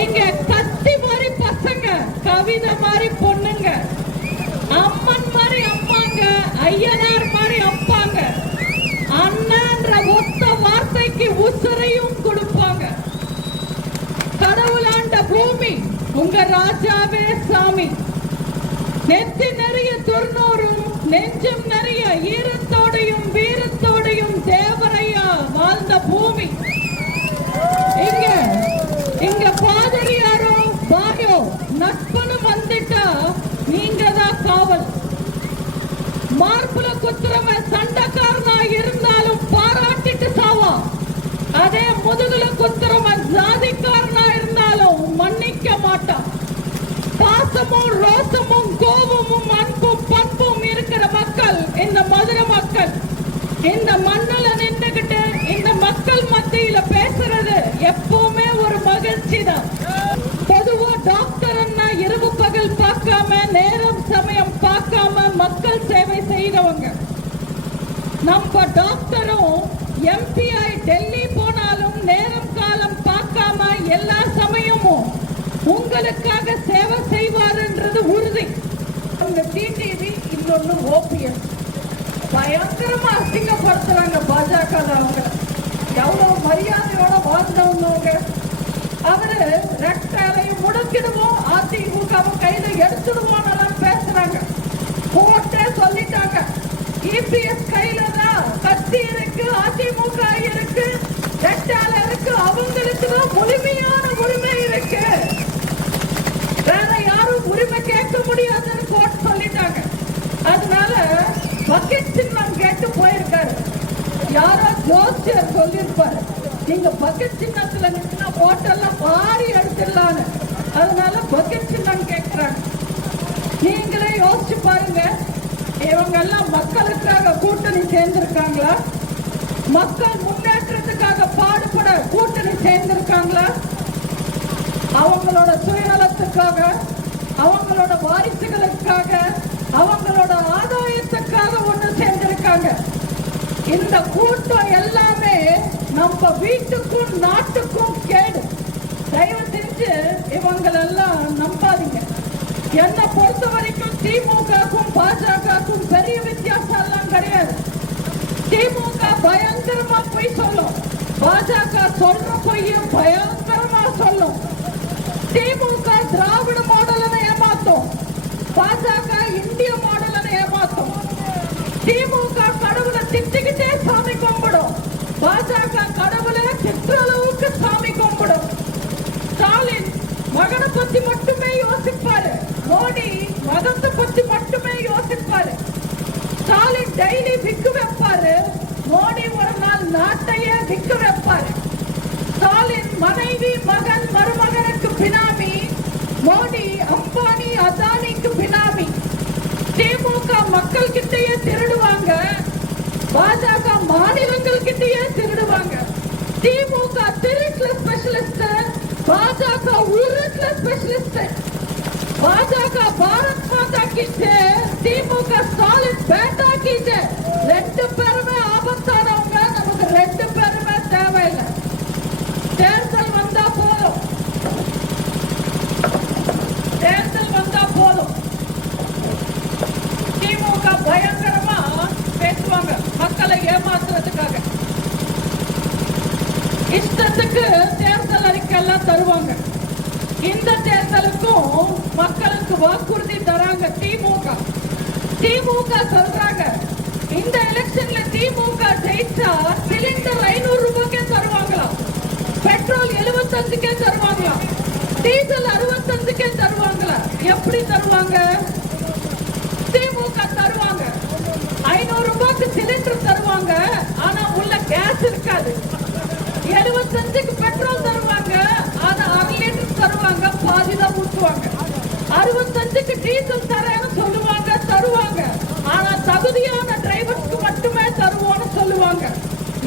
இங்க கத்தி மாதிரி பசங்க கவிதை மாதிரி பொண்ணுங்க அம்மன் மாதிரி அம்மாங்க ஐயனார் மாதிரி அப்பாங்க. அண்ணன்ற ஒத்த வார்த்தைக்கு உசுரையும் கொடுப்பாங்க. கடவுளாண்ட பூமி உங்க ராஜாவே சாமி. நெத்தி நிறைய துர்நூறும் நெஞ்சம் நிறைய ஈரத்தோடையும் வீரத்தோடையும் தேவரையா வாழ்ந்த பூமி. இங்க இங்க பாதிரியாரோ பாயோ நட்புன்னு வந்துட்டா நீங்க தான் காவல். மார்புல குத்துறவன் சண்டைக்காரனா இருந்தாலும் பாராட்டிட்டு சாவா. அதே முதுகுல குத்துறவன் ஜாதிக்காரனா இருந்தாலும் மன்னிக்க மாட்டான். பாசமும் ரோசமும் கோபமும் அன்பும் பண்பும் இருக்கிற மக்கள் இந்த மதுரை மக்கள். இந்த மண்ணில் நின்றுகிட்டு இந்த மக்கள் மத்தியில பேசுறது எப்பவுமே மகிழ்ச்சிதான். மகிழ்ச்சி தான் பொதுவா டாக்டர் இரவு பகல் பார்க்காம நேரம் சமயம் பார்க்காம மக்கள் சேவை செய்யறவங்க நம்ம டாக்டரும் எம்பிஐ டெல்லி போனாலும் நேரம் காலம் பார்க்காம எல்லா சமயமும் உங்களுக்காக சேவை செய்வாருன்றது உறுதி. அந்த டிடிவி இன்னொன்னு ஓபிஎஸ். பயங்கரமா அசிங்கப்படுத்துறாங்க பாஜக அவங்க எவ்வளவு மரியாதையோட வாழ்ந்தவங்க அவரு ரெட்டாலையும் முடக்கிடுவோம் அதிமுகவும் கையில எடுத்துடுவோம் எல்லாம் பேசுறாங்க. போட்டே சொல்லிட்டாங்க. இபிஎஸ் கையில தான் கத்தி இருக்கு அதிமுக இருக்கு ரெக்டால இருக்கு அவங்களுக்கு தான் முழுமையான உரிமை இருக்கு. வேற யாரும் உரிமை கேட்க முடியாதுன்னு கோர்ட் சொல்லிட்டாங்க. அதனால பக்கெட் சின்னம் கேட்டு போயிருக்காரு. யாரோ ஜோசியர் சொல்லியிருப்பாரு. நீங்க பக்கெட் சின்னத்துல நின்னா ஹோட்டல்ல பாரி எடுத்துடலான்னு. அதனால பக்கெட் சின்னம் கேட்கிறாங்க நீங்களே யோசிச்சு பாருங்க இவங்க எல்லாம் மக்களுக்காக கூட்டணி சேர்ந்திருக்காங்களா? மக்கள் முன்னேற்றத்துக்காக பாடுபட கூட்டணி சேர்ந்திருக்காங்களா? அவங்களோட சுயநலத்துக்காக அவங்களோட வாரிசுகளுக்காக அவங்களோட ஆதாயத்துக்காக ஒன்று சேர்ந்திருக்காங்க. இந்த கூட்டம் எல்லாமே நம்ம வீட்டுக்கும் நாட்டுக்கும் கேடு. தயவு செஞ்சு இவங்களெல்லாம் நம்பாதீங்க. என்னை பொறுத்த வரைக்கும் திமுகக்கும் பாஜகக்கும் பெரிய வித்தியாசம் எல்லாம் கிடையாது. திமுக பயங்கரமா போய் சொல்லும். பாஜக சொல்ற பொய்யும் பயங்கரமா சொல்லும். திமுக திராவிட மாடலனை ஏமாத்தும். பாஜக இந்திய மாடலனை ஏமாத்தும். திமுக கடவுளை திட்டிக்கிட்டே சாமி கும்பிடும் பாஜக கடவுளை திட்டுற அளவுக்கு சாமி கும்பிடும் ஸ்டாலின் மகனை பத்தி மட்டுமே யோசிப்பாரு. மோடி மதத்தை பத்தி மட்டுமே யோசிப்பாரு. ஸ்டாலின் டெய்லி விக்கு வைப்பாரு. மோடி ஒரு நாள் நாட்டையே விக்கு வைப்பாரு. ஸ்டாலின் மனைவி மகன் மருமகனுக்கு பினாமி. மோடி அம்பானி அதானிக்கு பினாமி. திமுக மக்கள் கிட்டேயே திருடுவாங்க. பாஜக மாநிலங்கள் கிட்டேயே திருடுவாங்க. திமுக பாஜக பாரத் மாதா கிட்ட திமுக ஸ்டாலின் பேட்டா கிட்ட ரெண்டு பேருமே ஆபத்தானவங்க நமக்கு ரெண்டு பேருமே தேவையில்லை தேர்தல் வந்தா போதும் தேர்தல் வந்தா போதும் திமுக பயங்கரமா பேசுவாங்க மக்களை ஏமாத்துறதுக்காக இஷ்டத்துக்கு தேர்தல் அறிக்கை எல்லாம் தருவாங்க இந்த தேர்தலுக்கும் மக்களுக்கு வாக்குறுதி தராங்க திமுக. திமுக சொல்றாங்க இந்த எலெக்ஷன்ல திமுக ஜெயிச்சா சிலிண்டர் ஐநூறு ரூபாய்க்கே தருவாங்களாம். பெட்ரோல் எழுபத்தஞ்சுக்கே தருவாங்களாம். டீசல் அறுபத்தஞ்சுக்கே தருவாங்களா? எப்படி தருவாங்க? திமுக தருவாங்க. ஐநூறு ரூபாய்க்கு சிலிண்டர் தருவாங்க ஆனா உள்ள கேஸ் இருக்காது. எழுபத்தஞ்சுக்கு பெட்ரோல் தருவாங்க ஆனா அரை லிட்டர் தருவாங்க பாதி தான் ஊற்றுவாங்க அறுபத்தஞ்சுக்கு டீசல் தரேன்னு சொல்லுவாங்க தருவாங்க. ஆனா தகுதியான டிரைவர்ஸ்க்கு மட்டுமே தருவோம்னு சொல்லுவாங்க.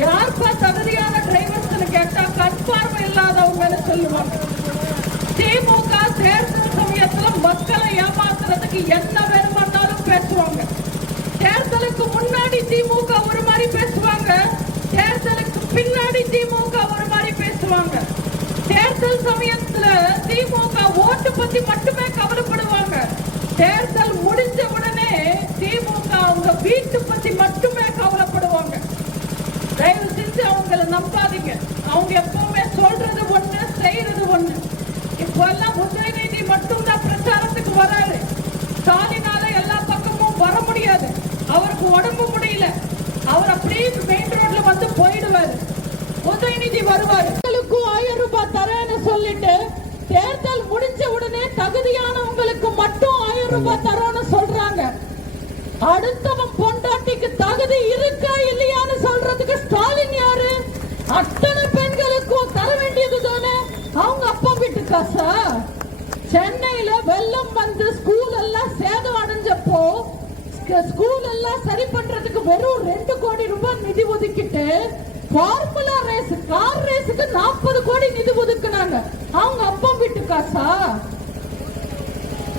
யாருப்பா தகுதியான டிரைவர்ஸ்னு கேட்டா கண்பார்வை இல்லாதவங்கன்னு சொல்லுவாங்க. திமுக தேர்தல் சமயத்துல மக்களை ஏமாத்துறதுக்கு என்ன வேணுமானாலும் பேசுவாங்க தேர்தலுக்கு முன்னாடி திமுக ஒரு மாதிரி பேசுவாங்க தேர்தலுக்கு பின்னாடி திமுக ஒரு மாதிரி பேசுவாங்க தேர்தல் சமயத்துல பத்தி மட்டுமே கவலைப்படுவாங்க. தேர்தல் முடிஞ்ச உடனே திமுக அவங்க வீட்டு பத்தி மட்டுமே கவலைப்படுவாங்க. தயவு செஞ்சு அவங்கள நம்பாதீங்க. அவங்க எப்பவுமே சொல்றது ஒண்ணு செய்யறது ஒண்ணு. இப்போ எல்லாம் உதயநிதி மட்டும்தான் பிரச்சாரத்துக்கு வராரு ஸ்டாலினால எல்லா பக்கமும் வர முடியாது. அவருக்கு உடம்பு முடியல. அவர் அப்படியே மெயின் ரோட்ல வந்து போயிடுவாரு. உதயநிதி வருவாரு. ஆயிரம் ரூபாய் தரேன்னு சொல்லிட்டு தேர்தல் முடிஞ்ச உடனே தகுதியானவங்களுக்கு மட்டும் ஆயிரம் ரூபாய் தரோன்னு சொல்றாங்க. அடுத்தவன் பொண்டாட்டிக்கு தகுதி இருக்கா இல்லையான்னு சொல்றதுக்கு ஸ்டாலின் யாரு? அத்தனை பெண்களுக்கும் தர வேண்டியது தானே? அவங்க அப்பா வீட்டு காசா சென்னையில வெள்ளம் வந்து ஸ்கூல் எல்லாம் சேதம் அடைஞ்சப்போ ஸ்க- ஸ்கூல் எல்லாம் சரி பண்றதுக்கு வெறும் ரெண்டு கோடி ரூபாய் நிதி ஒதுக்கிட்டு ஃபார்முலா ரேஸ் கார் ரேஸுக்கு நாற்பது கோடி நிதி ஒதுக்குனாங்க. அவங்க அப்பா வீட்டு காசா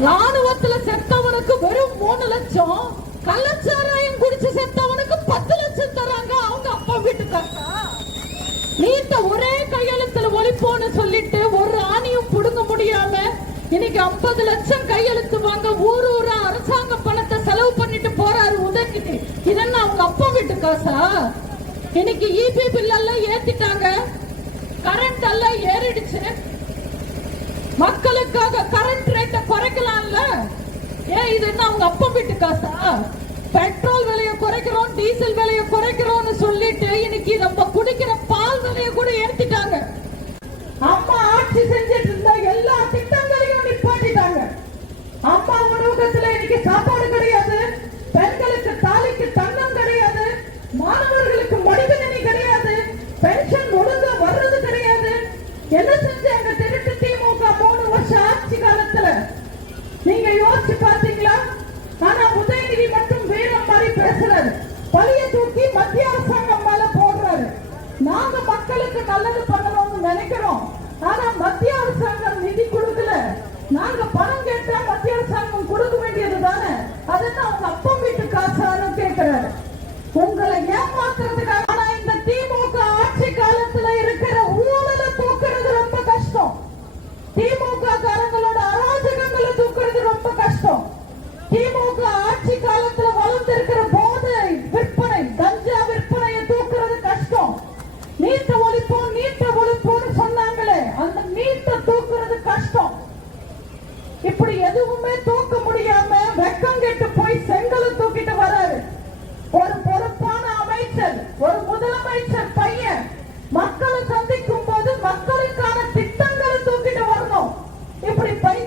ராணுவத்துல செத்தவனுக்கு வெறும் மூணு லட்சம் கள்ளச்சாராயம் குடிச்சு செத்தவனுக்கு பத்து லட்சம் தராங்க. அவங்க அப்பா வீட்டுக்காரா நீத்த ஒரே கையெழுத்துல ஒழிப்போன்னு சொல்லிட்டு ஒரு ஆணியும் புடுங்க முடியாம இன்னைக்கு 50 லட்சம் கையெழுத்து வாங்க ஊர் ஊரா அரசாங்க பணத்தை செலவு பண்ணிட்டு போறாரு உதவிட்டு இதென்ன அவங்க அப்பா வீட்டு காசா இன்னைக்கு இபி பில் எல்லாம் ஏத்திட்டாங்க. கரண்ட் எல்லாம் ஏறிடுச்சு. மக்களுக்காக கரண்ட் ரேட்டை குறைக்கலாம்ல? ஏன் இது என்ன அவங்க அப்பா வீட்டு காசா? பெட்ரோல் விலைய குறைக்கிறோம் டீசல் விலையை குறைக்கிறோம்னு சொல்லிட்டு இன்னைக்கு நம்ம குடிக்கிற பால் விலைய கூட ஏத்திட்டாங்க. அம்மா ஆட்சி செஞ்சிட்டு இருந்த எல்லா திட்டங்களையும் நிப்பாட்டிட்டாங்க. அம்மா உணவகத்துல இன்னைக்கு சாப்பாடு கிடையாது. பெண்களுக்கு தாலிக்கு தங்கம் கிடையாது. மாணவர்களுக்கு மடிக்கணினி கிடையாது. பென்ஷன் ஒழுங்கா வர்றது கிடையாது. என்ன யோசிச்சு பாத்தீங்களா ஆனா உதயநிதி மட்டும் வேற மாதிரி பேசுறாரு. பழிய தூக்கி மத்திய அரசாங்கம் மேல போடுறாரு. நாங்க மக்களுக்கு நல்லது பண்ணணும். பை